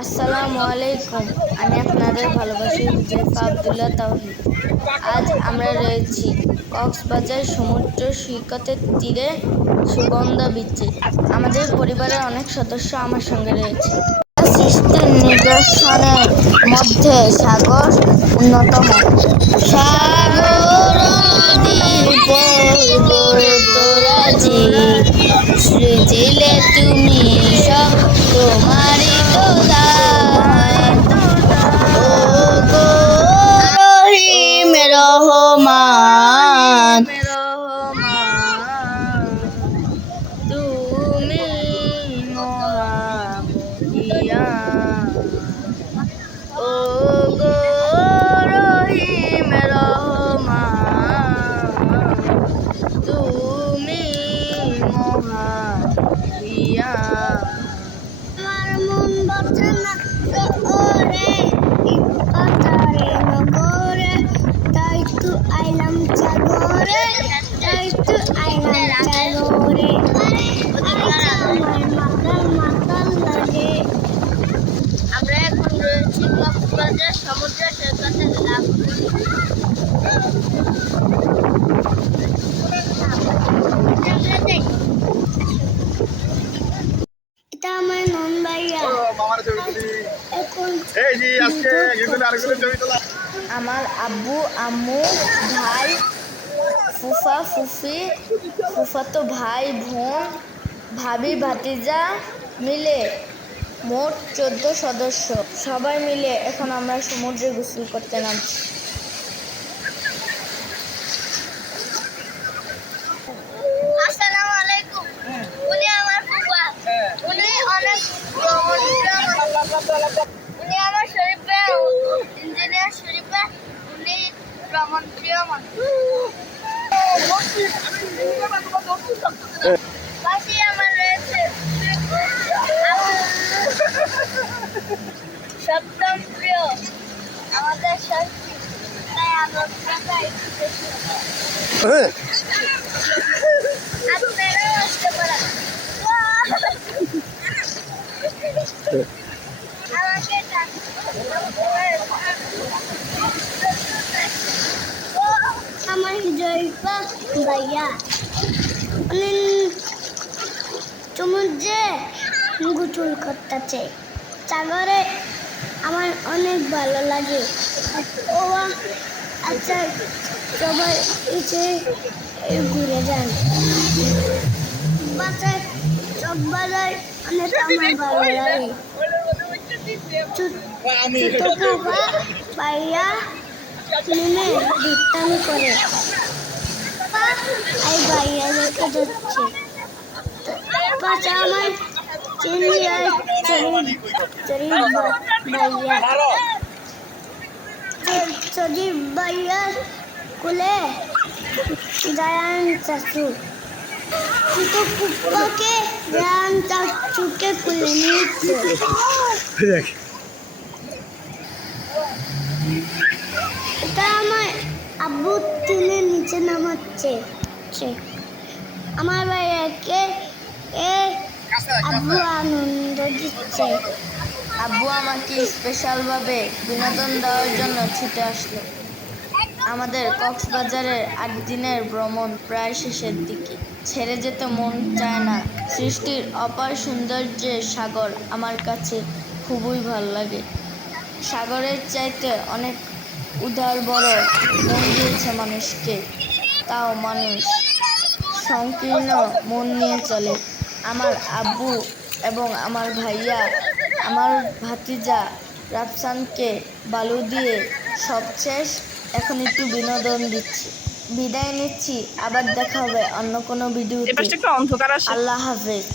আসসালামু আলাইকুম। আমি আপনাদের ভালোবাসি হুজাইফা আব্দুল্লাহ তাওহিদ। আজ আমরা রয়েছি কক্সবাজার সমুদ্র সৈকতের তীরে সুগন্ধা বিচে। আমাদের পরিবারের অনেক সদস্য আমার সঙ্গে রয়েছে। সৃষ্টির নিদর্শনের মধ্যে সাগর অন্যতম। সাগর নদী পর্বতরাজি সৃজিলে তুমি সব তোমারই তো দান। ও গো রহিম রহমান, তুমি মহামহিয়ান। ও গো রহিম রহমান, তুমি মহামহিয়ান। আমার মন বসে না ওরে ইফতারে নগরে, তাই তো আইলাম সাগরে, তাই তো আইলাম সাগরে। আমার মাতাল লাগে। আমরা এখন রয়েছি কক্সবাজার সমুদ্র সৈকতের লাভ। এটা আমার নন ভাইয়া। আমার আব্বু আম্মু ভাই ফুফা ফুফি ফুফাতো ভাই বোন ভাবি ভাতিজা মিলে মোট 14 সদস্য। সবাই মিলে এখন আমরা সমুদ্রে গোসল করতে নামছি। আসসালামু আলাইকুম। উনি আমার ফুফা। উনি অনেক উনি আমার শরীফ ভাই, ইঞ্জিনিয়ার শরীফ ভাই। উনি ভ্রমণপ্রিয় মানুষ। পাশে আমার রয়েছে সপ্তম প্রিয় আমাদের শাস্তি, তাই আলোচনাটা একটু বেশি হবে। আপনারাও আসতে পারেন। আমাকে আমার জয়পা ভাইয়া উনি সমুদ্রে গোসল করতেছে। সাগরে আমার অনেক ভালো লাগে। ও আচ্ছা, সবাই এসে ঘুরে যান। বাসায় সব বাজার অনেক আমার ভালো লাগে। ছোট ফুফা ভাইয়া নেমে দুষ্টামি করে। এই ভাইয়া রেখে যাচ্ছে। পাশে আমার সজীব ভাইয়া কুলে জায়ান চাচু, কিন্তু ফুপ্পাকে জায়ান চাচুকে কুলে নিচ্ছে। এটা আমার আব্বু টিনের নিচে নামাচ্ছে। আমার ভাইয়াকে আব্বু আনন্দ দিচ্ছে। আব্বু আমাকে স্পেশালভাবে বিনোদন দেওয়ার জন্য ছুটে আসলো। আমাদের কক্সবাজারের 8 দিনের ভ্রমণ প্রায় শেষের দিকে। ছেড়ে যেতে মন চায় না। সৃষ্টির অপার সৌন্দর্যের সাগর আমার কাছে খুবই ভালো লাগে। সাগরের চাইতে অনেক উদার বড় মন দিয়েছে মানুষকে। তাও মানুষ সংকীর্ণ মন নিয়ে চলে। আমার আব্বু এবং আমার ভাইয়া আমার ভাতিজা রাফসানকে বালু দিয়ে সব শেষ। এখন একটু বিনোদন দিচ্ছি। বিদায় নিচ্ছি। আবার দেখা হবে অন্য কোনো ভিডিওতে। আল্লাহ হাফেজ।